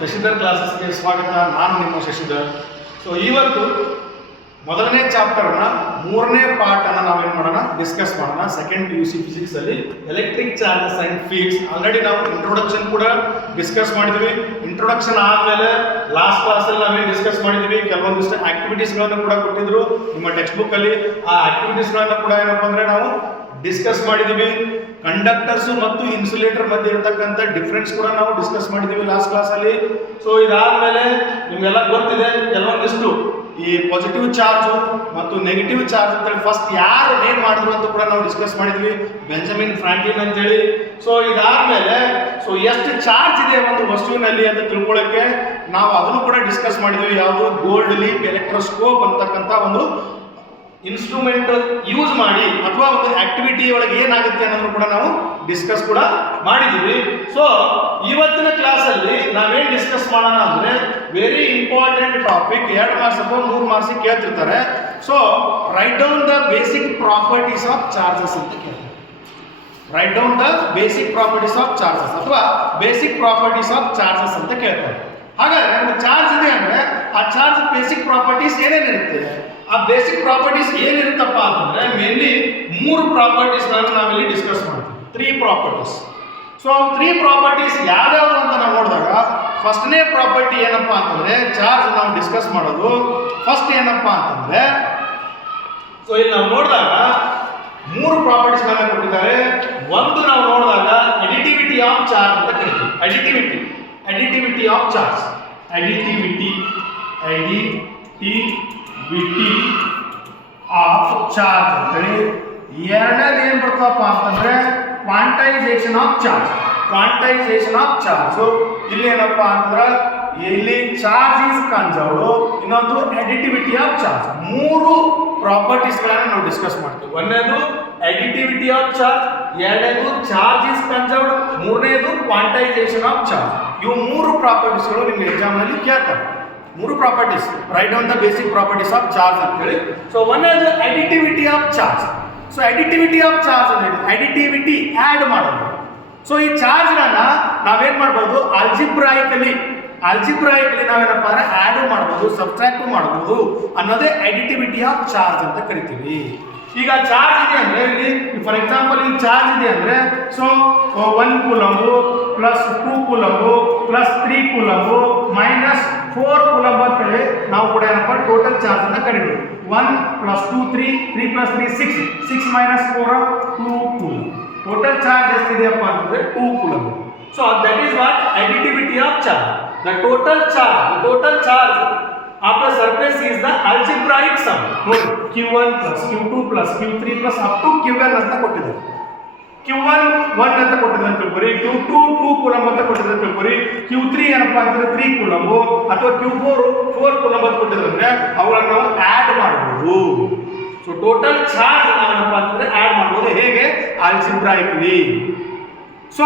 ಶಶಿಧರ್ ಕ್ಲಾಸಸ್ಗೆ ಸ್ವಾಗತ. ನಾನು ನಿಮ್ಮ ಶಶಿಧರ್. ಸೊ ಇವತ್ತು ಮೊದಲನೇ ಚಾಪ್ಟರ್ನ ಮೂರನೇ ಪಾರ್ಟನ್ನು ನಾವೇನು ಮಾಡೋಣ, ಡಿಸ್ಕಸ್ ಮಾಡೋಣ. ಸೆಕೆಂಡ್ PUC ಫಿಸಿಕ್ಸಲ್ಲಿ electric charges and fields. Already ನಾವು ಇಂಟ್ರೊಡಕ್ಷನ್ ಕೂಡ ಡಿಸ್ಕಸ್ ಮಾಡಿದ್ವಿ. ಇಂಟ್ರೊಡಕ್ಷನ್ ಆದಮೇಲೆ ಲಾಸ್ಟ್ ಕ್ಲಾಸಲ್ಲಿ ನಾವೇನು ಡಿಸ್ಕಸ್ ಮಾಡಿದ್ವಿ, ಕೆಲವೊಂದಿಷ್ಟು ಆಕ್ಟಿವಿಟೀಸ್ಗಳನ್ನು ಕೂಡ ಕೊಟ್ಟಿದ್ರು ನಿಮ್ಮ ಟೆಕ್ಸ್ಟ್ ಬುಕ್ಕಲ್ಲಿ. ಆ ಆಕ್ಟಿವಿಟೀಸ್ಗಳನ್ನು ಕೂಡ ಏನಪ್ಪ ಅಂದರೆ ನಾವು ಡಿಸ್ಕಸ್ ಮಾಡಿದ್ದೀವಿ. ಕಂಡಕ್ಟರ್ಸು ಮತ್ತು ಇನ್ಸುಲೇಟರ್ ಮಧ್ಯೆ ಇರತಕ್ಕಂಥ ಡಿಫ್ರೆನ್ಸ್ ಕೂಡ ನಾವು ಡಿಸ್ಕಸ್ ಮಾಡಿದ್ದೀವಿ ಲಾಸ್ಟ್ ಕ್ಲಾಸಲ್ಲಿ. ಸೊ ಇದಾದಮೇಲೆ ನಿಮಗೆಲ್ಲ ಗೊತ್ತಿದೆ ಕೆಲವೊಂದಿಷ್ಟು ಈ ಪಾಸಿಟಿವ್ ಚಾರ್ಜು ಮತ್ತು ನೆಗೆಟಿವ್ ಚಾರ್ಜ್ ಅಂತೇಳಿ ಫಸ್ಟ್ ಯಾರು ನೇಮ್ ಮಾಡಿದ್ರು ಅಂತ ಕೂಡ ನಾವು ಡಿಸ್ಕಸ್ ಮಾಡಿದ್ವಿ, ಬೆಂಜಮಿನ್ ಫ್ರಾಂಕ್ಲಿನ್ ಅಂತೇಳಿ. ಸೊ ಇದಾದಮೇಲೆ ಎಷ್ಟು ಚಾರ್ಜ್ ಇದೆ ಒಂದು ವಸ್ತುವಿನಲ್ಲಿ ಅಂತ ತಿಳ್ಕೊಳ್ಳೋಕ್ಕೆ ನಾವು ಅದನ್ನು ಕೂಡ ಡಿಸ್ಕಸ್ ಮಾಡಿದ್ವಿ. ಯಾವುದು ಗೋಲ್ಡ್ ಲೀಪ್ ಎಲೆಕ್ಟ್ರೋಸ್ಕೋಪ್ ಅಂತಕ್ಕಂಥ ಒಂದು ಇನ್ಸ್ಟ್ರೂಮೆಂಟ್ ಯೂಸ್ ಮಾಡಿ ಅಥವಾ ಒಂದು ಆಕ್ಟಿವಿಟಿ ಒಳಗೆ ಏನಾಗುತ್ತೆ ಅನ್ನೋದನ್ನು ಕೂಡ ನಾವು ಡಿಸ್ಕಸ್ ಕೂಡ ಮಾಡಿದ್ದೀವಿ. ಸೊ ಇವತ್ತಿನ ಕ್ಲಾಸಲ್ಲಿ ನಾವೇನು ಡಿಸ್ಕಸ್ ಮಾಡೋಣ ಅಂದರೆ ವೆರಿ ಇಂಪಾರ್ಟೆಂಟ್ ಟಾಪಿಕ್. 2 ಮಾರ್ಕ್ಸ್ ಅಥವಾ 3 ಮಾರ್ಕ್ಸ್ ಕೇಳ್ತಿರ್ತಾರೆ. So write down the basic properties of charges ಅಂತ ಕೇಳ್ತಾರೆ. Write down the basic properties of charges ಅಥವಾ ಬೇಸಿಕ್ ಪ್ರಾಪರ್ಟೀಸ್ ಆಫ್ ಚಾರ್ಜಸ್ ಅಂತ ಕೇಳ್ತಾರೆ. ಹಾಗಾದ್ರೆ ಒಂದು ಚಾರ್ಜ್ ಇದೆ ಅಂದರೆ ಆ ಚಾರ್ಜ್ ಬೇಸಿಕ್ ಪ್ರಾಪರ್ಟೀಸ್ ಏನೇನಿರುತ್ತೆ, ಆ ಬೇಸಿಕ್ ಪ್ರಾಪರ್ಟೀಸ್ ಏನಿರುತ್ತಪ್ಪ ಅಂತಂದ್ರೆ ಮೇನ್ಲಿ 3 ಪ್ರಾಪರ್ಟೀಸ್ಗಳನ್ನು ನಾವಿಲ್ಲಿ ಡಿಸ್ಕಸ್ ಮಾಡ್ತೀವಿ. 3 ಪ್ರಾಪರ್ಟೀಸ್. ಸೊ 3 ಪ್ರಾಪರ್ಟೀಸ್ ಯಾವ್ಯಾವುದು ಅಂತ ನಾವು ನೋಡಿದಾಗ ಫಸ್ಟ್ನೇ ಪ್ರಾಪರ್ಟಿ ಏನಪ್ಪಾ ಅಂತಂದ್ರೆ ಚಾರ್ಜ್ ನಾವು ಡಿಸ್ಕಸ್ ಮಾಡೋದು ಫಸ್ಟ್ ಏನಪ್ಪ ಅಂತಂದ್ರೆ, ಸೊ ಇಲ್ಲಿ ನಾವು ನೋಡಿದಾಗ 3 ಪ್ರಾಪರ್ಟೀಸ್ಗಳನ್ನ ಕೊಟ್ಟಿದ್ದಾರೆ. ಒಂದು ನಾವು ನೋಡಿದಾಗ ಅಡಿಟಿವಿಟಿ ಆಫ್ ಚಾರ್ಜ್ ಅಂತ ಕರಿತೀವಿ. Additivity of charge, additivity of charge ಅಂತೇಳಿ. ಎರಡನೇದು ಏನು ಬರ್ತಪ್ಪ ಅಂತಂದ್ರೆ ಕ್ವಾಂಟೈಸೇಷನ್ ಆಫ್ ಚಾರ್ಜ್. ಇಲ್ಲಿ ಏನಪ್ಪಾ ಅಂತಂದ್ರೆ ಇಲ್ಲಿ ಚಾರ್ಜ್ ಈಸ್ ಕನ್ಸರ್ವ್ಡ್, ಇನ್ನೊಂದು ಅಡಿಟಿವಿಟಿ ಆಫ್ ಚಾರ್ಜ್. 3 ಪ್ರಾಪರ್ಟೀಸ್ಗಳನ್ನು ನಾವು ಡಿಸ್ಕಸ್ ಮಾಡ್ತೀವಿ. ಒಂದನೇದು ಅಡಿಟಿವಿಟಿ ಆಫ್ ಚಾರ್ಜ್, ಎರಡನೇದು ಚಾರ್ಜ್ ಈಸ್ ಕನ್ಸರ್ವ್ಡ್, ಮೂರನೇದು ಕ್ವಾಂಟೈಸೇಷನ್ ಆಫ್ ಚಾರ್ಜ್. ಇವು 3 ಪ್ರಾಪರ್ಟೀಸ್ಗಳು ನಿಮ್ಗೆ ಎಕ್ಸಾಮ್ನಲ್ಲಿ ಕೇಳ್ತಾರೆ. 3 properties, write down the basic properties of charge ಅಂತ ಹೇಳಿ. ಸೊ ಒಂದನೇದು additivity of charge. So additivity of charge ಅಂದ್ರೆ ಅಡಿಟಿವಿಟಿ ಆ್ಯಡ್ ಮಾಡೋದು. ಸೊ ಈ ಚಾರ್ಜ್ಗಳನ್ನ ನಾವೇನ್ ಮಾಡ್ಬೋದು, ಆಲ್ಜಿಬ್ರಾಯಿಕಲಿ ನಾವೇನಪ್ಪ ಅಂದ್ರೆ ಆ್ಯಡ್ ಮಾಡ್ಬೋದು, ಸಬ್ಟ್ರಾಕ್ಟ್ ಮಾಡ್ಬೋದು ಅನ್ನೋದೇ ಅಡಿಟಿವಿಟಿ ಆಫ್ ಚಾರ್ಜ್ ಅಂತ ಕರಿತೀವಿ. ಈಗ ಚಾರ್ಜ್ ಇದೆ ಅಂದ್ರೆ ಇಲ್ಲಿ ಫಾರ್ ಎಕ್ಸಾಂಪಲ್ ಇಲ್ಲಿ ಚಾರ್ಜ್ ಇದೆ ಅಂದ್ರೆ so 1 coulomb plus 2 coulomb plus 3 coulomb minus 4 coulomb ಅಂತೇಳಿ ನಾವು ಕೂಡ ಏನಪ್ಪ ಟೋಟಲ್ ಚಾರ್ಜ್ ಅನ್ನ ಕರಿತೀವಿ. 1 plus 2 3, 3 plus 3 6, 6 minus 4 2 coulomb. Total charge ಎಷ್ಟಿದೆಯಪ್ಪ ಅಂತಂದ್ರೆ 2 coulomb. So that is what additivity of charge. The total charge of the surface is the algebraic sum. Q1 plus Q2 plus Q3 plus up to Qn ಅಂತ ಕೊಟ್ಟಿದ್ದಾರೆ. Q1 1 ಅಂತ ಕೊಟ್ಟಿದ್ದಾರೆ ಅಂತ ತಿಳ್ಕೊರಿ, Q2 2 coulomb ಅಂತ ಕೊಟ್ಟಿದ್ದಾರೆ ಅಂತ ತಿಳ್ಕೊರಿ, Q3 ಏನಪ್ಪಾ ಅಂತಂದ್ರೆ 3 ಕೂಲಂಬ್ ಅಥವಾ Q4 4 ಕೂಲಂಬ್ ಅಂತ ಕೊಟ್ಟಿದ್ದಾರೆ. ಅವುಗಳನ್ನು ನಾವು ಆಡ್ ಮಾಡಬಹುದು. ಸೊ ಟೋಟಲ್ ಚಾರ್ಜ್ ನಾವೇನಪ್ಪ ಅಂತಂದ್ರೆ ಆಡ್ ಮಾಡಬಹುದು. ಹೇಗೆ? ಆಲ್ಜಿಬ್ರಾಯಿಕಲಿ. ಸೊ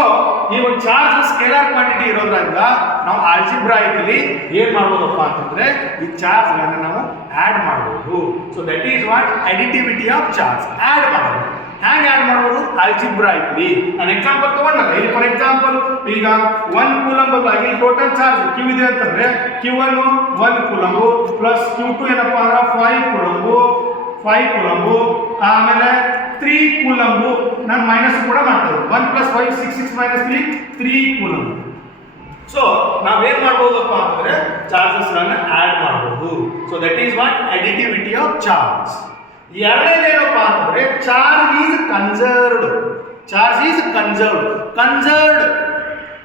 ಈ ಒಂದು ಚಾರ್ಜ್ ಸ್ಕೇಲಾರ್ ಕ್ವಾಂಟಿಟಿ ಇರೋದ್ರಿಂದ ನಾವು ಆಲ್ಜಿಬ್ರಾಯಿಕಲಿ ಏನ್ ಮಾಡ್ಬೋದಪ್ಪ ಅಂತಂದ್ರೆ ಈ ಚಾರ್ಜ್ಗಳನ್ನು ನಾವು ಆಡ್ ಮಾಡಬಹುದು. So that is what additivity of charge. Add ಮಾಡೋದು. ಹ್ಯಾಂಗೆ ಆಡ್ ಮಾಡ್ಬೋದು? ಆಲ್ಜಿಬ್ರಾಯಿಕಲಿ. ನಾನು ಎಕ್ಸಾಂಪಲ್ ತಗೊಂಡಲ್ಲ, ಇಲ್ಲಿ ಫಾರ್ ಎಕ್ಸಾಂಪಲ್ ಈಗ 1 ಕೂಲಂಬ್ ಆಗಿ ಟೋಟಲ್ ಚಾರ್ಜ್ Q ಇದೆ ಅಂತಂದ್ರೆ Q1 1 ಕೂಲಂಬು ಪ್ಲಸ್ Q2 ಏನಪ್ಪಾ ಅಂದ್ರೆ 5 ಕೂಲಂಬು ಆಮೇಲೆ 3 ಕೂಲಂಬು. ನಾನು ಮೈನಸ್ ಕೂಡ ಮಾಡ್ತೇವೆ. 1 ಪ್ಲಸ್ 5 6, 6 ಮೈನಸ್ 3 ಕೂಲಂಬ್. ಸೊ ನಾವೇನ್ ಮಾಡ್ಬೋದಪ್ಪ ಅಂತಂದ್ರೆ ಚಾರ್ಜಸ್ ಗಳನ್ನ ಆಡ್ ಮಾಡಬಹುದು. So that is what additivity of charge. ಎರಡನೇದೇನಪ್ಪ ಅಂತಂದ್ರೆ ಚಾರ್ಜ್ ಈಸ್ ಕನ್ಸರ್ವ್ಡ್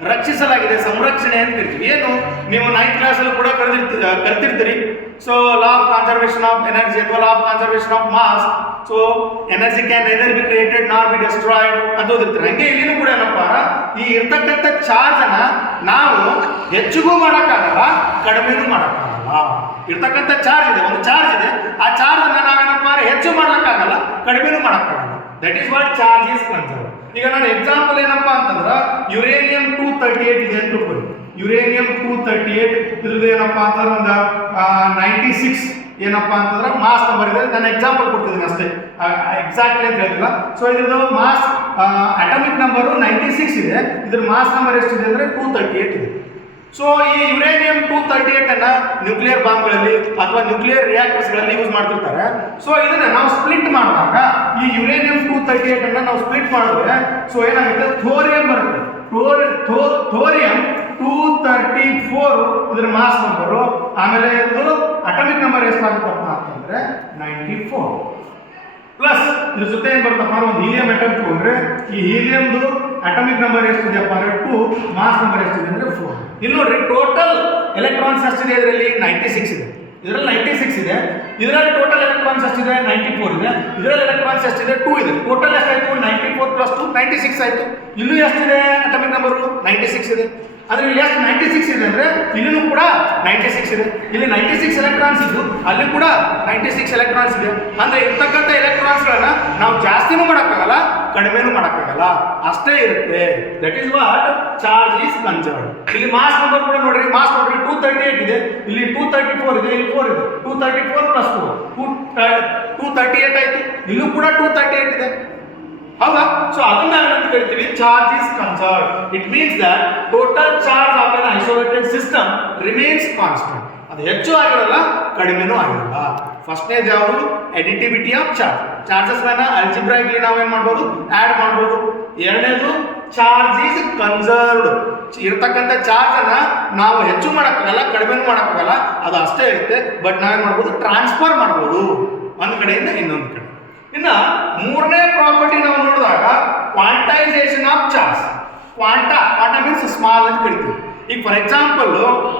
ರಕ್ಷಿಸಲಾಗಿದೆ, ಸಂರಕ್ಷಣೆ ಅಂತ ಕರಿತೀವಿ. ಏನು ನೀವು 9th ಕ್ಲಾಸಲ್ಲಿ ಕೂಡ ಕಲ್ತಿರ್ತೀರಿ. So law of conservation of energy ಅಥವಾ law of conservation of mass. So energy can neither be created nor be destroyed ಅಂತ ಓದಿರ್ತೀರಿ. ಹಂಗೆ ಇಲ್ಲಿನೂ ಕೂಡ ಏನಪ್ಪ ಈ ಇರ್ತಕ್ಕಂಥ ಚಾರ್ಜ್ ಅನ್ನ ನಾವು ಹೆಚ್ಚಿಗೂ ಮಾಡೋಕ್ಕಾಗಲ್ಲ, ಕಡಿಮೆನೂ ಮಾಡೋಕ್ಕಾಗಲ್ಲ. ಇರ್ತಕ್ಕಂಥ ಚಾರ್ಜ್ ಇದೆ, ಒಂದು ಚಾರ್ಜ್ ಇದೆ, ಆ ಚಾರ್ಜ್ ಅನ್ನ ನಾವೇನಪ್ಪ ಹೆಚ್ಚು ಮಾಡೋಕ್ಕಾಗಲ್ಲ, ಕಡಿಮೆನೂ ಮಾಡೋಕ್ಕಾಗಲ್ಲ. That is what charge is conserved. ಈಗ ನಾನು ಎಕ್ಸಾಂಪಲ್ ಏನಪ್ಪಾ ಅಂತಂದ್ರೆ ಯುರೇನಿಯಂ 238 ಇದೆ ಅಂತ ತಿಳ್ಕೊಳ್ಳಿ. ಯುರೇನಿಯಂ 238 ಇದ್ರದ್ದು ಏನಪ್ಪಾ ಅಂತಂದ್ರೆ ಒಂದು 96 ಏನಪ್ಪಾ ಅಂತಂದ್ರೆ ಮಾಸ್ ನಂಬರ್ ಇದೆ. ನಾನು ಎಕ್ಸಾಂಪಲ್ ಕೊಡ್ತಿದ್ದೀನಿ ಅಷ್ಟೇ, ಎಕ್ಸಾಕ್ಟ್ಲಿ ಅಂತ ಹೇಳ್ತಿಲ್ಲ. ಸೊ ಇದ್ರದ್ದು ಮಾಸ್ ಅಟಾಮಿಕ್ ನಂಬರು 96 ಇದೆ. ಇದ್ರ ಮಾಸ್ ನಂಬರ್ ಎಷ್ಟಿದೆ ಅಂದ್ರೆ 238 ಇದೆ. ಸೊ ಈ ಯುರೇನಿಯಂ 238 ಅನ್ನ ನ್ಯೂಕ್ಲಿಯರ್ ಬಾಂಬ್ಗಳಲ್ಲಿ ಅಥವಾ ನ್ಯೂಕ್ಲಿಯರ್ ರಿಯಾಕ್ಟರ್ಸ್ಗಳಲ್ಲಿ ಯೂಸ್ ಮಾಡ್ತಿರ್ತಾರೆ. ಸೊ ಇದನ್ನ ನಾವು ಸ್ಪ್ಲಿಟ್ ಮಾಡಿದಾಗ ಈ ಯುರೇನಿಯಂ 238 ಅನ್ನ ನಾವು ಸ್ಪ್ಲಿಟ್ ಮಾಡಿದ್ರೆ ಸೊ ಏನಾಗುತ್ತೆ, ಥೋರಿಯಂ ಬರುತ್ತೆ. ಥೋರಿಯಂ 234 ಇದರ ಮಾಸ್ ನಂಬರು. ಆಮೇಲೆ ಇದು ಅಟಾಮಿಕ್ ನಂಬರ್ ಎಷ್ಟಾಗುತ್ತಪ್ಪ ಅಂತಂದ್ರೆ 94 ಪ್ಲಸ್ ಇದ್ರ ಜೊತೆ ಏನ್ ಬರ್ತಪ್ಪ ಒಂದು ಹೀಲಿಯಂ ಅಟಮ್ ತಗೊಂಡ್ರೆ ಈ ಹೀಲಿಯಂದು ಅಟಾಮಿಕ್ ನಂಬರ್ ಎಷ್ಟಿದೆಯಪ್ಪ ಅಂದ್ರೆ 2, ಮಾಸ್ ನಂಬರ್ ಎಷ್ಟಿದೆ ಅಂದ್ರೆ 4. ಇಲ್ಲಿ ನೋಡ್ರಿ ಟೋಟಲ್ ಎಲೆಕ್ಟ್ರಾನ್ಸ್ ಎಷ್ಟಿದೆ, ಇದರಲ್ಲಿ 96 ಇದೆ, ಇದರಲ್ಲಿ 96 ಇದೆ, ಇದರಲ್ಲಿ ಟೋಟಲ್ ಎಲೆಕ್ಟ್ರಾನ್ಸ್ ಎಷ್ಟಿದೆ 94 ಇದೆ, ಇದರಲ್ಲಿ ಎಲೆಕ್ಟ್ರಾನ್ಸ್ ಎಷ್ಟಿದೆ 2 ಇದೆ. ಟೋಟಲ್ ಎಷ್ಟಾಯ್ತು 94 ಪ್ಲಸ್ 2 96 ಆಯ್ತು. ಇಲ್ಲೂ ಎಷ್ಟಿದೆ ಅಟಾಮಿಕ್ ನಂಬರ್ 96 ಇದೆ. ಅಂದ್ರೆ ಇಲ್ಲಿ ಎಷ್ಟು 96 ಇದೆ ಅಂದ್ರೆ ಇಲ್ಲಿನೂ ಕೂಡ 96 ಇದೆ. ಇಲ್ಲಿ 96 ಎಲೆಕ್ಟ್ರಾನ್ಸ್ ಇದ್ದು ಅಲ್ಲಿ ಕೂಡ 96 ಎಲೆಕ್ಟ್ರಾನ್ಸ್ ಇದೆ. ಅಂದ್ರೆ ಇರ್ತಕ್ಕಂಥ ಎಲೆಕ್ಟ್ರಾನ್ಸ್ಗಳನ್ನ ನಾವು ಜಾಸ್ತಿನೂ ಮಾಡೋಕ್ಕಾಗಲ್ಲ, ಕಡಿಮೆನೂ ಮಾಡೋಕ್ಕಾಗಲ್ಲ, ಅಷ್ಟೇ ಇರುತ್ತೆ. That is what charge is conserved. ಇಲ್ಲಿ ಮಾಸ್ ನಂಬರ್ ಕೂಡ ನೋಡ್ರಿ, ಮಾಸ್ ನೋಡ್ರಿ 238 ಇದೆ, ಇಲ್ಲಿ 234 ಇದೆ, ಇಲ್ಲಿ 4 ಇದೆ. 234 ಪ್ಲಸ್ 4 238 ಆಯ್ತು. ಇಲ್ಲೂ ಕೂಡ 238 ಇದೆ, ಹೌದಾ? ಸೊ ಅದನ್ನ ನಾವೇನಂತ ಕರಿತೀವಿ, charge is conserved. It means that total charge of N isolated system remains constant. ಅದು ಹೆಚ್ಚು ಆಗಿರಲ್ಲ, ಕಡಿಮೆನೂ ಆಗಿರಲ್ಲ. ಫಸ್ಟ್ನೇದು ಯಾವುದು, ಎಡಿಟಿವಿಟಿ ಆಫ್ ಚಾರ್ಜ್. ಚಾರ್ಜಸ್ ಗಳನ್ನ ಅಲ್ಜಿಬ್ರಾಯಿಕ್ಲಿ ನಾವೇನ್ ಮಾಡ್ಬೋದು, ಆಡ್ ಮಾಡ್ಬೋದು. ಎರಡನೇದು ಚಾರ್ಜ್ ಈಸ್ ಕನ್ಸರ್ವ್ಡ್. ಇರತಕ್ಕಂಥ ಚಾರ್ಜ್ ಅನ್ನ ನಾವು ಹೆಚ್ಚು ಮಾಡೋಕ್ಕಾಗಲ್ಲ, ಕಡಿಮೆನೂ ಮಾಡೋಕ್ಕಾಗಲ್ಲ, ಅದು ಅಷ್ಟೇ ಇರುತ್ತೆ. ಬಟ್ ನಾವೇನ್ ಮಾಡ್ಬೋದು, ಟ್ರಾನ್ಸ್ಫರ್ ಮಾಡ್ಬೋದು ಒಂದ್ ಕಡೆಯಿಂದ ಇನ್ನೊಂದು ಕಡೆ. ಇನ್ನ ಮೂರನೇ ಪ್ರಾಪರ್ಟಿ ನಾವು ನೋಡಿದಾಗ quantisation of charge. Quanta means small ಅಂತ ಕರಿತೀವಿ. ಈಗ ಫಾರ್ ಎಕ್ಸಾಂಪಲ್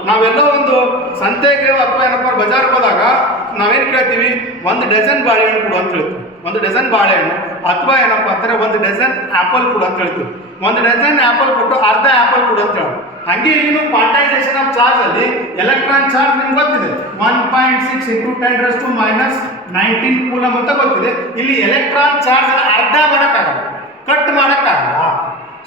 ನಾವೆಲ್ಲೋ ಒಂದು ಸಂತೆಗೆ ಅಥವಾ ಏನಪ್ಪ ಬಜಾರ್ಗೆ ಹೋದಾಗ ನಾವೇನು ಕೇಳ್ತೀವಿ, 1 ಡಜನ್ ಬಾಳೆಹಣ್ಣು ಕೊಡು ಅಂತ ಹೇಳ್ತೀವಿ. 1 ಡಜನ್ ಬಾಳೆಹಣ್ಣು ಅಥವಾ ಏನಪ್ಪ ಅಂತಾರೆ 1 ಡಜನ್ ಆಪಲ್ ಕೊಡು ಅಂತ ಹೇಳ್ತೀವಿ. 1 ಡಜನ್ ಆಪಲ್ ಕೊಟ್ಟು ಅರ್ಧ ಆಪಲ್ ಕೊಡು ಅಂತ ಹೇಳಿ. ಹಂಗೆ ಇಲ್ಲಿನೂ ಕ್ವಾಂಟೈಸೇಷನ್ ಆಫ್ ಚಾರ್ಜ್ ಅಲ್ಲಿ ಎಲೆಕ್ಟ್ರಾನ್ ಚಾರ್ಜ್ ನಿಮ್ಗೆ ಗೊತ್ತಿದೆ, 1.6 × 10⁻⁻⁹ ಕೂಲಮ್ ಅಂತ ಗೊತ್ತಿದೆ. ಇಲ್ಲಿ ಎಲೆಕ್ಟ್ರಾನ್ ಚಾರ್ಜ್ ಅರ್ಧ ಮಾಡೋಕ್ಕಾಗಲ್ಲ, ಕಟ್ ಮಾಡೋಕ್ಕಾಗಲ್ಲ.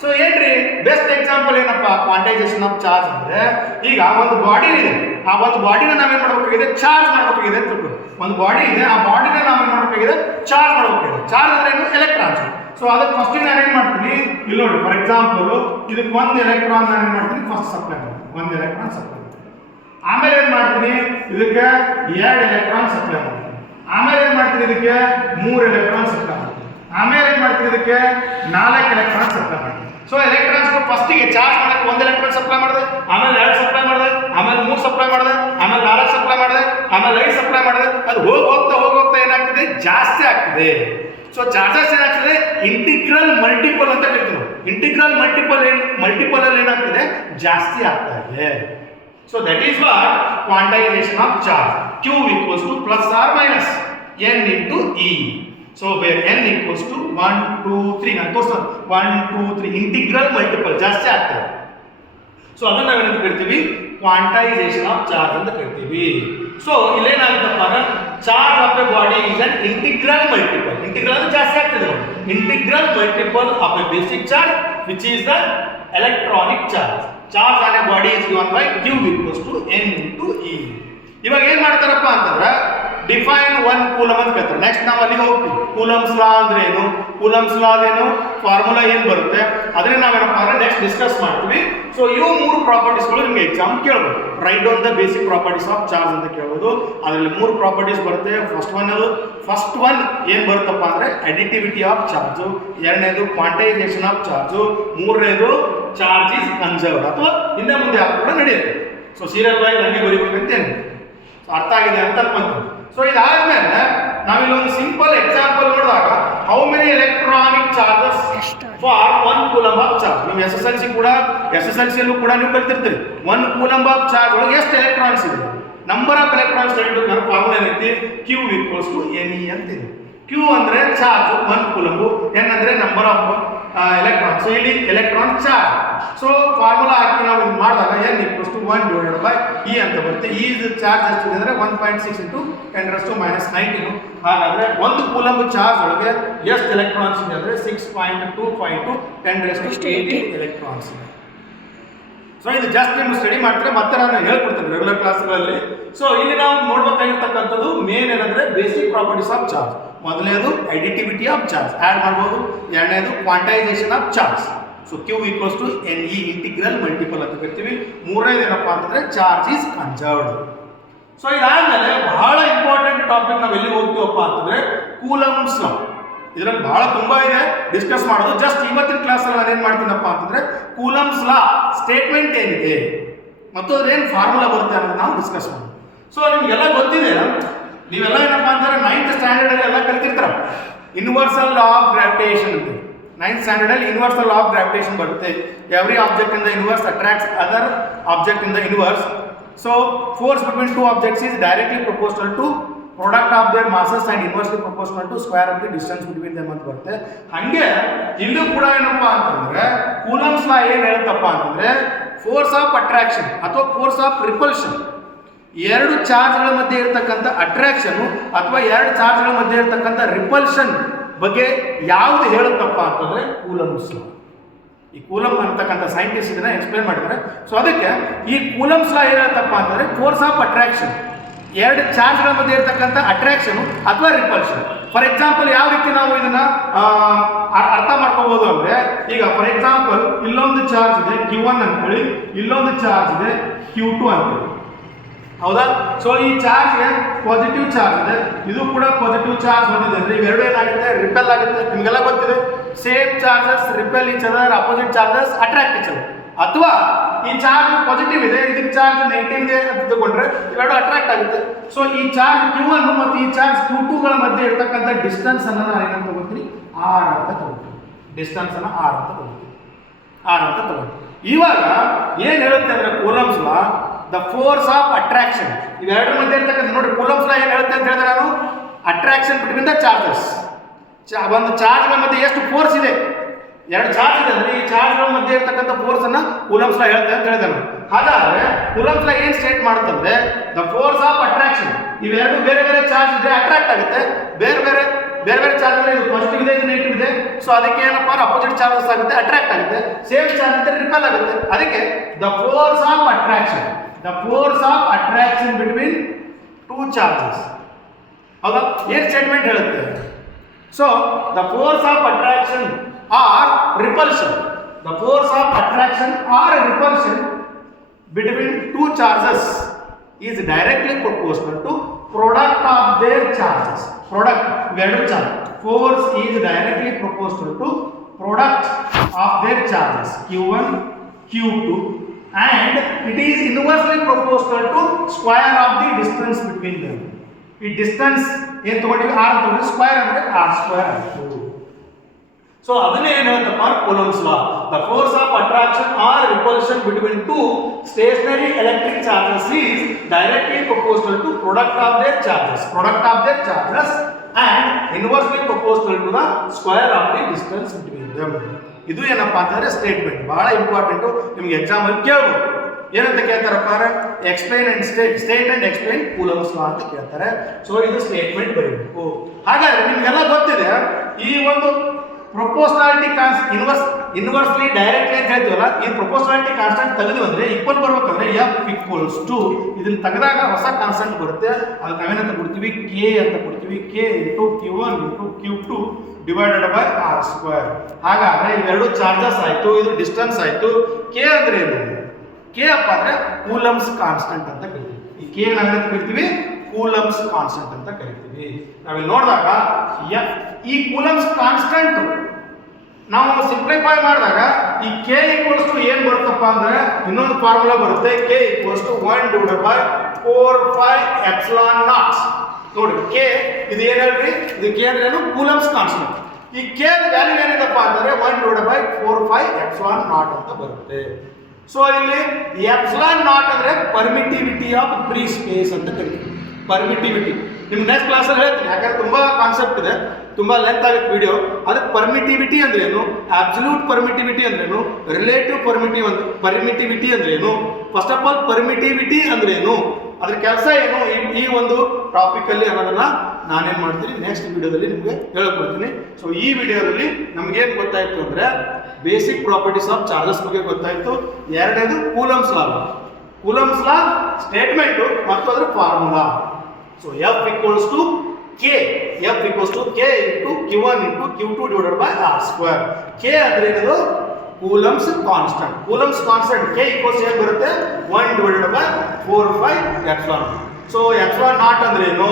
ಸೊ ಏನ್ರಿ ಬೆಸ್ಟ್ ಎಕ್ಸಾಂಪಲ್ ಏನಪ್ಪ ಕ್ವಾಂಟೈಸೇಷನ್ ಆಫ್ ಚಾರ್ಜ್ ಅಂದ್ರೆ, ಈಗ ಒಂದು ಬಾಡಿ ಇದೆ, ಆ ಒಂದು ಬಾಡಿನ ನಾವೇನ್ ಮಾಡಬೇಕಾಗಿದೆ, ಚಾರ್ಜ್ ಮಾಡಬೇಕಾಗಿದೆ ಅಂತ ತಿಳ್ಕೊಳ್ಳಿ. ಒಂದು ಬಾಡಿ ಇದೆ, ಆ ಬಾಡಿನ ನಾವೇನ್ ಮಾಡಬೇಕಾಗಿದೆ, ಚಾರ್ಜ್ ಮಾಡಬೇಕಾಗಿದೆ. ಚಾರ್ಜ್ ಅಂದ್ರೆ ಏನು, ಎಲೆಕ್ಟ್ರಾನ್ಸ್. ಸೊ ಅದಕ್ಕೆ ಫಸ್ಟ್ ನಾನು ಏನ್ ಮಾಡ್ತೀನಿ, ಇಲ್ಲಿ ನೋಡಿ ಫಾರ್ ಎಕ್ಸಾಂಪಲ್ ಇದಕ್ಕೆ 1 ಎಲೆಕ್ಟ್ರಾನ್ ನಾನು ಏನ್ ಮಾಡ್ತೀನಿ, ಫಸ್ಟ್ ಸಪ್ಲೈ ಮಾಡ್ತೀನಿ, 1 ಎಲೆಕ್ಟ್ರಾನ್ ಸಪ್ಲೈ ಮಾಡ್ತೀನಿ. ಆಮೇಲೆ ಏನ್ ಮಾಡ್ತೀನಿ, ಇದಕ್ಕೆ 2 ಎಲೆಕ್ಟ್ರಾನ್ ಸಪ್ಲೈ ಮಾಡ್ತೀನಿ. ಆಮೇಲೆ ಏನ್ ಮಾಡ್ತೀನಿ, ಇದಕ್ಕೆ 3 ಎಲೆಕ್ಟ್ರಾನ್ ಸಪ್ಲೈ ಮಾಡ್ತೀನಿ. ಆಮೇಲೆ ಏನ್ ಮಾಡ್ತೀನಿ, ಇದಕ್ಕೆ 4 ಎಲೆಕ್ಟ್ರಾನ್ ಸಪ್ಲೈ ಮಾಡ್ತೀನಿ. ಸೊ ಎಲೆಕ್ಟ್ರಾನ್ಸ್ ಫಸ್ಟಿಗೆ ಚಾರ್ಜ್ ಮಾಡಕ್ಕೆ 1 ಎಲೆಕ್ಟ್ರಾನ್ ಸಪ್ಲೈ ಮಾಡಿದೆ, ಆಮೇಲೆ 2 ಸಪ್ಲೈ ಮಾಡಿದೆ, ಆಮೇಲೆ 3 ಸಪ್ಲೈ ಮಾಡಿದೆ, ಆಮೇಲೆ 4 ಸಪ್ಲೈ ಮಾಡಿದೆ, ಆಮೇಲೆ 5 ಸಪ್ಲೈ ಮಾಡಿದೆ. ಅದು ಹೋಗ್ತಾ ಏನಾಗ್ತದೆ, ಜಾಸ್ತಿ ಆಗ್ತದೆ. ಸೊ ಚಾರ್ಜಸ್ ಏನಾಗ್ತದೆ, ಇಂಟಿಗ್ರಲ್ ಮಲ್ಟಿಪಲ್ ಅಂತ ಕರಿತೀವಿ. ಇಂಟಿಗ್ರಲ್ ಮಲ್ಟಿಪಲ್ ಅಲ್ಲಿ ಏನಾಗ್ತದೆ, ಜಾಸ್ತಿ ಆಗ್ತಾ ಇದೆ. So that is what quantisation of charge. Q equals to plus or minus n into E. So where n equals to 1, 2, 3 ನಾನು ತೋರಿಸ್ತೀನಿ, 1, 2, 3 ಇಂಟಿಗ್ರಲ್ ಮಲ್ಟಿಪಲ್ ಜಾಸ್ತಿ ಆಗ್ತದೆ. ಸೊ ಅದನ್ನ ನಾವೇನಂತ ಕರಿತೀವಿ, ಕ್ವಾಂಟೈಸೇಷನ್ ಆಫ್ ಚಾರ್ಜ್ ಅಂತ ಕರಿತೀವಿ. ಸೊ ಇಲ್ಲೇನಾಗುತ್ತಪ್ಪ ಅಂದ್ರೆ charge of A body is an integral multiple. Integral ಅಂದ್ರೆ ಜಾಸ್ತಿ ಆಗ್ತದೆ, integral multiple of A basic charge which is the electronic charge. Charge on A body is given by Q equals to n into E. ಇವಾಗ ಏನ್ ಮಾಡ್ತಾರಪ್ಪ ಅಂತಂದ್ರೆ define 1 coulomb ಅಂತ ಕೇಳ್ತಾರೆ. Next ನಾವು ಅಲ್ಲಿಗೆ ಹೋಗ್ತೀವಿ. ಕೂಲಮ್ಸ್ ಲಾ ಅಂದ್ರೆ ಏನು, ಕೂಲಮ್ಸ್ ಲಾ ಏನು, ಫಾರ್ಮುಲಾ ಏನು ಬರುತ್ತೆ, ಅದನ್ನೇ ನಾವೇನಪ್ಪ ಅಂದ್ರೆ ನೆಕ್ಸ್ಟ್ ಡಿಸ್ಕಸ್ ಮಾಡ್ತೀವಿ. ಸೊ ಇವು 3 ಪ್ರಾಪರ್ಟೀಸ್ಗಳು ನಿಮಗೆ ಎಕ್ಸಾಮ್ ಕೇಳ್ಬೋದು. Right down the basic properties of charge ಅಂತ ಕೇಳ್ಬೋದು. ಅದರಲ್ಲಿ 3 ಪ್ರಾಪರ್ಟೀಸ್ ಬರುತ್ತೆ. ಫಸ್ಟ್ ಒನ್ ಏನು ಬರುತ್ತಪ್ಪ ಅಂದ್ರೆ ಅಡಿಟಿವಿಟಿ ಆಫ್ ಚಾರ್ಜು, ಎರಡನೇದು ಕ್ವಾಂಟೈಸೇಷನ್ ಆಫ್ ಚಾರ್ಜು, ಮೂರನೇದು ಚಾರ್ಜ್ ಈಸ್ ಕನ್ಸರ್ವ್ಡ್. ಅಥವಾ ಹಿಂದೆ ಮುಂದೆ ಯಾರು ಕೂಡ ನಡೆಯುತ್ತೆ. ಸೊ ಸೀರಿಯಲ್ ವೈಸ್ ಹಂಗೆ ಬರೀಬೇಕಂತೇನು, ಅರ್ಥ ಆಗಿದೆ ಅಂತ ಅನ್ಕೊಂತೀವಿ. ಸೊ ಇದಾದ್ಮೇಲೆ ನಾವಿಲ್ಲಿ ಒಂದು ಸಿಂಪಲ್ ಎಕ್ಸಾಂಪಲ್ ನೋಡಿದಾಗ, how many electronic charges for 1 coulomb of charge. ನೀವು SSLC ಯಲ್ಲೂ ಕೂಡ ನೀವು ಕಲ್ತಿರ್ತೀರಿ. 1 ಕೂಲಂಬ್ ಆಫ್ ಚಾರ್ಜ್ ಒಳಗೆ ಎಷ್ಟು ಎಲೆಕ್ಟ್ರಾನ್ಸ್ ಇದೆ, ನಂಬರ್ ಆಫ್ ಎಲೆಕ್ಟ್ರಾನ್ಸ್ ಕಂಡುಹಿಡಿಯಬೇಕು. ಫಾರ್ಮುಲಾ ಏನೈತಿ, Q equals to Ne ಅಂತಿದೆ. Q ಅಂದ್ರೆ ಚಾರ್ಜ್ 1 ಕೂಲಂಬ್, N ಅಂದ್ರೆ ನಂಬರ್ ಆಫ್ ಎಲೆಕ್ಟ್ರಾನ್ಸ್. ಸೊ ಇಲ್ಲಿ ಎಲೆಕ್ಟ್ರಾನ್ ಚಾರ್ಜ್. ಸೊ ಫಾರ್ಮುಲಾ ಹಾಕಿ ನಾವು ಇದು ಮಾಡಿದಾಗ N equals to 1 divided by E ಅಂತ ಬರುತ್ತೆ. E ಚಾರ್ಜ್ ಎಷ್ಟಿದೆ ಅಂದ್ರೆ 1.6 × 10⁻⁹. ಹಾಗಾದ್ರೆ 1 ಕೂಲಂಬ್ ಚಾರ್ಜ್ ಒಳಗೆ ಎಷ್ಟು ಎಲೆಕ್ಟ್ರಾನ್ಸ್ ಇದೆ ಅಂದ್ರೆ 6.25 × 10⁻18 ಎಲೆಕ್ಟ್ರಾನ್ಸ್ ಇದೆ. ಸೊ ಇದು ಜಾಸ್ತಿ ನೀವು ಸ್ಟಡಿ ಮಾಡ್ತಾರೆ, ಮತ್ತೆ ನಾನು ಹೇಳ್ಕೊಡ್ತೇನೆ ರೆಗ್ಯುಲರ್ ಕ್ಲಾಸ್ಗಳಲ್ಲಿ. ಸೊ ಇಲ್ಲಿ ನಾವು ನೋಡ್ಬೇಕಾಗಿರ್ತಕ್ಕಂಥದ್ದು ಮೇನ್ ಏನಂದ್ರೆ ಬೇಸಿಕ್ ಪ್ರಾಪರ್ಟೀಸ್ ಆಫ್ ಚಾರ್ಜ್. ಮೊದಲನೇದು ಅಡಿಟಿವಿಟಿ ಆಫ್ ಚಾರ್ಜ್, ಆ್ಯಡ್ ಮಾಡ್ಬೋದು. ಎರಡನೇದು quantization of charge. So so q equals to n e integral multiple ಅಂತ ಕರಿತೀವಿ. ಮೂರನೇದು ಏನಪ್ಪ ಅಂತಂದ್ರೆ ಚಾರ್ಜ್ ಈಸ್ ಕನ್ಸರ್ವ್ಡ್. ಸೊ ಇದಾದ್ಮೇಲೆ ಬಹಳ ಇಂಪಾರ್ಟೆಂಟ್ ಟಾಪಿಕ್ ನಾವು ಎಲ್ಲಿ ಹೋಗ್ತೀವಪ್ಪ ಅಂತಂದ್ರೆ ಕೂಲಂಬ್ಸ್ ಲಾ. ಇದರಲ್ಲಿ ಬಹಳ ತುಂಬಾ ಇದೆ ಡಿಸ್ಕಸ್ ಮಾಡೋದು. ಜಸ್ಟ್ ಇವತ್ತಿನ ಕ್ಲಾಸಲ್ಲಿ ನಾನು ಏನು ಮಾಡ್ತೀನಪ್ಪ ಅಂತಂದ್ರೆ ಕೂಲಂಬ್ಸ್ ಲಾ ಸ್ಟೇಟ್ಮೆಂಟ್ ಏನಿದೆ ಮತ್ತು ಅದೇನು ಫಾರ್ಮುಲಾ ಬರುತ್ತೆ ಅನ್ನೋದು ನಾವು ಡಿಸ್ಕಸ್ ಮಾಡೋದು. ಸೊ ನಿಮಗೆಲ್ಲ ಗೊತ್ತಿದೆ, ನೀವೆಲ್ಲ ಏನಪ್ಪ ಅಂತಂದ್ರೆ 9th ಸ್ಟ್ಯಾಂಡರ್ಡ್ ಎಲ್ಲ ಕಲ್ತಿರ್ತಾರ ಯೂನಿವರ್ಸಲ್ ಲಾ ಆಫ್ ಗ್ರಾವಿಟೇಷನ್ ಅಂತ. 9th standard universal law of gravitation ಬರುತ್ತೆ. Every object in the universe attracts other object in the universe. So force between two objects is directly proportional to product of their masses and inversely proportional to square of the distance between them ಅಂತ ಬರುತ್ತೆ. ಹಂಗೆ ಇಲ್ಲೂ ಕೂಡ ಏನಪ್ಪಾ ಅಂತಂದ್ರೆ coulombs law ಏನ್ ಹೇಳುತ್ತಪ್ಪ ಅಂತಂದ್ರೆ force of attraction ಅಥವಾ ಫೋರ್ಸ್ ಆಫ್ ರಿಪಲ್ಷನ್, ಎರಡು ಚಾರ್ಜ್ಗಳ ಮಧ್ಯೆ ಇರತಕ್ಕಂಥ ಅಟ್ರಾಕ್ಷನ್ ಅಥವಾ ಎರಡು ಚಾರ್ಜ್ಗಳ ಮಧ್ಯೆ ಇರತಕ್ಕಂಥ ರಿಪಲ್ಷನ್ ಬಗ್ಗೆ ಯಾವುದು ಹೇಳುತ್ತಪ್ಪ ಅಂತಂದ್ರೆ ಕೂಲಂಬ್ಸ್ ಲಾ. ಈ ಕೂಲಂಬ್ ಅಂತಕ್ಕಂಥ ಸೈಂಟಿಸ್ಟ್ ಇದನ್ನ ಎಕ್ಸ್ಪ್ಲೇನ್ ಮಾಡಿದ್ದಾರೆ. ಸೊ ಅದಕ್ಕೆ ಈ ಕೂಲಂಬ್ಸ್ ಲಾ ಏನಾಯ್ತಪ್ಪ ಅಂತಂದ್ರೆ ಫೋರ್ಸ್ ಆಫ್ ಅಟ್ರಾಕ್ಷನ್, ಎರಡು ಚಾರ್ಜ್ಗಳ ಮಧ್ಯೆ ಇರತಕ್ಕಂಥ ಅಟ್ರಾಕ್ಷನ್ ಅಥವಾ ರಿಪಲ್ಷನ್. ಫಾರ್ ಎಕ್ಸಾಂಪಲ್ ಯಾವ ರೀತಿ ನಾವು ಇದನ್ನ ಅರ್ಥ ಮಾಡ್ಕೋಬಹುದು ಅಂದ್ರೆ, ಈಗ ಫಾರ್ ಎಕ್ಸಾಂಪಲ್ ಇಲ್ಲೊಂದು ಚಾರ್ಜ್ ಇದೆ Q1 ಅಂತ ಹೇಳಿ, ಇಲ್ಲೊಂದು ಚಾರ್ಜ್ ಇದೆ Q2 ಅಂತ ಹೇಳಿ, ಹೌದಾ? ಸೊ ಈ ಚಾರ್ಜ್ಗೆ ಪಾಸಿಟಿವ್ ಚಾರ್ಜ್ ಇದೆ, ಇದು ಕೂಡ ಪಾಸಿಟಿವ್ ಚಾರ್ಜ್ ಹೊಂದಿದೆ ಅಂದ್ರೆ ಇವೆರಡು ಏನಾಗುತ್ತೆ ರಿಪೆಲ್ ಆಗುತ್ತೆ. ನಿಮಗೆಲ್ಲ ಗೊತ್ತಿದೆ same charges repel each other, opposite charges attract each other. ಅಥವಾ ಈ ಚಾರ್ಜ್ ಪಾಸಿಟಿವ್ ಇದೆ, ಇದಕ್ಕೆ ಚಾರ್ಜ್ ನೆಗೆಟಿವ್ ಇದೆ ಅಂತ ತಗೊಂಡ್ರೆ ಇವೆರಡು ಅಟ್ರಾಕ್ಟ್ ಆಗುತ್ತೆ. ಸೊ ಈ ಚಾರ್ಜ್ Q1 ಮತ್ತು ಈ ಚಾರ್ಜ್ Q2 ಗಳ ಮಧ್ಯೆ ಇರತಕ್ಕಂಥ ಡಿಸ್ಟೆನ್ಸ್ ಅನ್ನ ನಾನು ಏನಂತ ತಗೋತೀನಿ R ಅಂತ ತಗೋತೀನಿ. ಡಿಸ್ಟೆನ್ಸ್ ಅನ್ನ R ಅಂತ ತಗೋತೀನಿ. ಇವಾಗ ಏನ್ ಹೇಳುತ್ತೆ ಅಂದ್ರೆ coulombs law the force of attraction, ಇವೆರಡರ ಮಧ್ಯೆ ಇರ್ತಕ್ಕಂಥ ನೋಡಿ ಕೂಲಂಬ್ಸ್ ಲಾ ಏನ್ ಹೇಳುತ್ತೆ ಅಂತ ಹೇಳಿದ್ರೆ ನಾನು ಅಟ್ರಾಕ್ಷನ್ ಬಿಟ್ವೀನ್ ದ ಚಾರ್ಜಸ್. ಒಂದು ಚಾರ್ಜ್ಗಳ ಮಧ್ಯೆ ಎಷ್ಟು ಫೋರ್ಸ್ ಇದೆ, ಎರಡು ಚಾರ್ಜ್ ಇದೆ ಅಂದ್ರೆ ಈ ಚಾರ್ಜ್ಗಳ ಮಧ್ಯೆ ಇರ್ತಕ್ಕಂಥ ಫೋರ್ಸ್ ಅನ್ನ ಕೂಲಂಬ್ಸ್ ಲಾ ಹೇಳುತ್ತೆ ಅಂತ ಹೇಳಿದೆ ನಾನು. ಹಾಗಾದ್ರೆ ಕೂಲಂಬ್ಸ್ ಲಾ ಏನ್ ಸ್ಟೇಟ್ ಮಾಡುತ್ತಂದ್ರೆ ದ ಫೋರ್ಸ್ ಆಫ್ ಅಟ್ರಾಕ್ಷನ್, ಇವೆರಡು ಬೇರೆ ಬೇರೆ ಚಾರ್ಜ್ ಇದೆ ಅಟ್ರಾಕ್ಟ್ ಆಗುತ್ತೆ, ಬೇರೆ ಬೇರೆ ಚಾರ್ಜ್ ಇದೆ, ಇದು ಪಾಸಿಟಿವ್ ಇದೆ ಇದು ನೆಗೆಟಿವ್ ಇದೆ. ಸೊ ಅದಕ್ಕೆ ಏನಪ್ಪ ಅಪೋಸಿಟ್ ಚಾರ್ಜಸ್ ಆಗುತ್ತೆ ಅಟ್ರಾಕ್ಟ್ ಆಗುತ್ತೆ, ಸೇಮ್ ಚಾರ್ಜ್ ಇದ್ರೆ ರಿಪಲ್ ಆಗುತ್ತೆ. ಅದಕ್ಕೆ the force of attraction between two charges, ಹೌದಾ? ಏನ್ ಸ್ಟೇಟ್ಮೆಂಟ್ ಹೇಳುತ್ತೆ? So the force of attraction or repulsion, the force of attraction or repulsion between two charges is directly proportional to product of their charges. Product ಇವೆರಡು charge, force is directly proportional to product of their charges Q1 Q2 and it is inversely proportional to square of the distance between them. ಈ distance ಏನು ತಗೊಂಡಿವಿ R ತಗೊಂಡಿವಿ, square ಅಂದ್ರೆ R square ಆಯಿತು. So ಅದನ್ನೇ ಏನು ಹೇಳುತ್ತಪ್ಪ Coulomb's law, the force of attraction or repulsion between two stationary electric charges is directly proportional to product of their charges and inversely proportional to the square of the distance between them. ಇದು ಏನಪ್ಪಾ ಅಂತಂದ್ರೆ statement ಬಹಳ important. ನಿಮ್ಗೆ exam ಅಲ್ಲಿ ಕೇಳ್ಬೋದು. ಏನಂತ ಕೇಳ್ತಾರಪ್ಪ ಅಂದ್ರೆ explain and state and explain Coulomb's law ಅಂತ ಕೇಳ್ತಾರೆ. ಸೊ ಇದು ಸ್ಟೇಟ್ಮೆಂಟ್ ಬರೀಬೇಕು. ಹಾಗಾದ್ರೆ ನಿಮ್ಗೆಲ್ಲ ಗೊತ್ತಿದೆ ಈ ಒಂದು ಪ್ರೊಪೋರ್ಷನಾಲಿಟಿ ಇನ್ವರ್ಸ್ಲಿ ಡೈರೆಕ್ಟ್ಲಿ ಅಂತ ಹೇಳ್ತೀವಲ್ಲ, ಈ ಪ್ರೊಪೋರ್ಷನಾಲಿಟಿ ಕಾನ್ಸ್ಟೆಂಟ್ ತೆಗೆದು ಅಂದ್ರೆ ಈಕ್ವಲ್ ಬರ್ಬೇಕಂದ್ರೆ F = ಇದನ್ನ ತೆಗೆದಾಗ ಹೊಸ ಕಾನ್ಸ್ಟೆಂಟ್ ಬರುತ್ತೆ. ಅದಕ್ಕೆ ನಾವೇನಂತ ಕೊಡ್ತೀವಿ K ಅಂತ ಕೊಡ್ತೀವಿ. K × Q1 × Q2 divided by R square. ಹಾಗಾದ್ರೆ ಇವೆರಡು ಚಾರ್ಜಸ್ ಆಯ್ತು, ಇದು ಡಿಸ್ಟೆನ್ಸ್ ಆಯ್ತು. K ಅಂದ್ರೆ ಏನು? K ಅಪ್ಪ ಅಂದ್ರೆ ಕೂಲಂಬ್ಸ್ ಕಾನ್ಸ್ಟೆಂಟ್ ಅಂತ ಕರಿತೀವಿ. ಈ K ನಾವೇನಂತ ಕರಿತೀವಿ ಕೂಲಂಬ್ಸ್ ಕಾನ್ಸ್ಟೆಂಟ್ ಅಂತ ಕರಿತೀವಿ. ನಾವಿಲ್ಲಿ ನೋಡಿದಾಗ ಈ ಕೂಲಂಬ್ಸ್ ಕಾನ್ಸ್ಟೆಂಟ್ ನಾವು ಸಿಂಪ್ಲಿಫೈ ಮಾಡಿದಾಗ ಈ K = ಏನು ಬರುತ್ತಪ್ಪ ಅಂದ್ರೆ ಇನ್ನೊಂದು ಫಾರ್ಮುಲಾ ಬರುತ್ತೆ. K = 1/4πε0. ನೋಡಿ K ಇದು ಏನು ಹೇಳ್ರಿ, ಇದು K ಅಂದ್ರೆ ಏನು ಕೂಲಂಬ್ಸ್ ಕಾನ್ಸ್ಟೆಂಟ್. ಈ K ವ್ಯಾಲ್ಯೂ ಏನಿದೆಪ್ಪ ಅಂದ್ರೆ 1/4πε0 ಅಂತ ಬರುತ್ತೆ. ಸೊ ಇಲ್ಲಿ ε0 ಅಂದ್ರೆ ಪರ್ಮಿಟಿವಿಟಿ ಆಫ್ ಫ್ರೀ ಸ್ಪೇಸ್ ಅಂತ ಕರಿತೀವಿ. ಪರ್ಮಿಟಿವಿಟಿ ನಿಮ್ಗೆ ನೆಕ್ಸ್ಟ್ ಕ್ಲಾಸಲ್ಲಿ ಹೇಳ್ತೀನಿ, ಯಾಕಂದ್ರೆ ತುಂಬಾ ಕಾನ್ಸೆಪ್ಟ್ ಇದೆ, ತುಂಬಾ ಲೆಂತ್ ಆಗುತ್ತೆ ವಿಡಿಯೋ. ಅದಕ್ಕೆ ಪರ್ಮಿಟಿವಿಟಿ ಅಂದ್ರೇನು, ಅಬ್ಸಲ್ಯೂಟ್ ಪರ್ಮಿಟಿವಿಟಿ ಅಂದ್ರೇನು, ರಿಲೇಟಿವ್ ಪರ್ಮಿಟಿವಿಟಿ ಅಂದ್ರೇನು, ಫಸ್ಟ್ ಆಫ್ ಆಲ್ ಪರ್ಮಿಟಿವಿಟಿ ಅಂದ್ರೇನು, ಅದ್ರ ಕೆಲಸ ಏನು, ಈ ಒಂದು ಟಾಪಿಕ್ ಅಲ್ಲಿ ಅನ್ನೋದನ್ನ ನಾನೇನ್ ಮಾಡ್ತೀನಿ ನೆಕ್ಸ್ಟ್ ವಿಡಿಯೋದಲ್ಲಿ ನಿಮಗೆ ಹೇಳ್ಕೊಡ್ತೀನಿ. ಸೊ ಈ ವಿಡಿಯೋದಲ್ಲಿ ನಮ್ಗೇನು ಗೊತ್ತಾಯ್ತು ಅಂದ್ರೆ ಬೇಸಿಕ್ ಪ್ರಾಪರ್ಟೀಸ್ ಆಫ್ ಚಾರ್ಜಸ್ ಬಗ್ಗೆ ಗೊತ್ತಾಯ್ತು. ಎರಡನೇದು ಕೂಲಂಬ್ಸ್ ಲಾ ಸ್ಟೇಟ್ಮೆಂಟ್ ಮತ್ತು ಅದರ formula. So F = K × Q1 × Q2 divided by R square. K ಅಂದ್ರೆ ಏನದು coulombs constant. Coulombs constant K equals ಏನು ಬರುತ್ತೆ 1/4π ಸೊ ಎಪ್ಸಿಲಾನ್ ನಾಟ್ ಅಂದ್ರೇನು,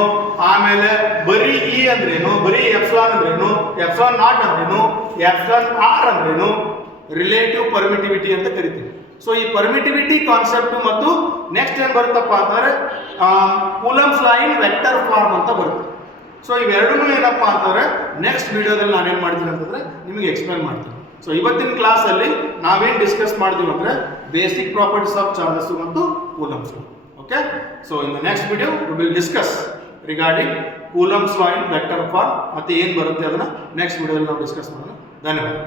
ಆಮೇಲೆ ಬರೀ ಇ ಅಂದ್ರೇನು, ಬರೀ ಎಪ್ಸಿಲಾನ್ ಅಂದ್ರೇನು, ಎಪ್ಸಿಲಾನ್ ನಾಟ್ ಅಂದ್ರೇನು, ಎಪ್ಸಿಲಾನ್ ಆರ್ ಅಂದ್ರೇನು, ರಿಲೇಟಿವ್ ಪರ್ಮಿಟಿವಿಟಿ ಅಂತ ಕರಿತೀವಿ. ಸೊ ಈ ಪರ್ಮಿಟಿವಿಟಿ ಕಾನ್ಸೆಪ್ಟ್ ಮತ್ತು ನೆಕ್ಸ್ಟ್ ಏನು ಬರುತ್ತಪ್ಪ ಅಂತಂದ್ರೆ coulombs law in vector form ಅಂತ ಬರುತ್ತೆ. ಸೊ ಇವೆರಡೂ ಏನಪ್ಪ ಅಂತಂದ್ರೆ ನೆಕ್ಸ್ಟ್ ವಿಡಿಯೋದಲ್ಲಿ ನಾನೇನು ಮಾಡ್ತೀನಿ ಅಂತಂದ್ರೆ ನಿಮಗೆ ಎಕ್ಸ್ಪ್ಲೇನ್ ಮಾಡ್ತೀನಿ. ಸೊ ಇವತ್ತಿನ ಕ್ಲಾಸಲ್ಲಿ ನಾವೇನು ಡಿಸ್ಕಸ್ ಮಾಡ್ತೀವಿ ಅಂದರೆ ಬೇಸಿಕ್ ಪ್ರಾಪರ್ಟೀಸ್ ಆಫ್ ಚಾರ್ಜಸ್ ಮತ್ತು Coulomb's. Okay, so in the next video we will discuss regarding Coulomb's law in vector form ಮತ್ತೆ ಏನು ಬರುತ್ತೆ ಅದನ್ನ ನೆಕ್ಸ್ಟ್ ವಿಡಿಯೋದಲ್ಲಿ ನಾವು ಡಿಸ್ಕಸ್ ಮಾಡೋಣ. ಧನ್ಯವಾದ.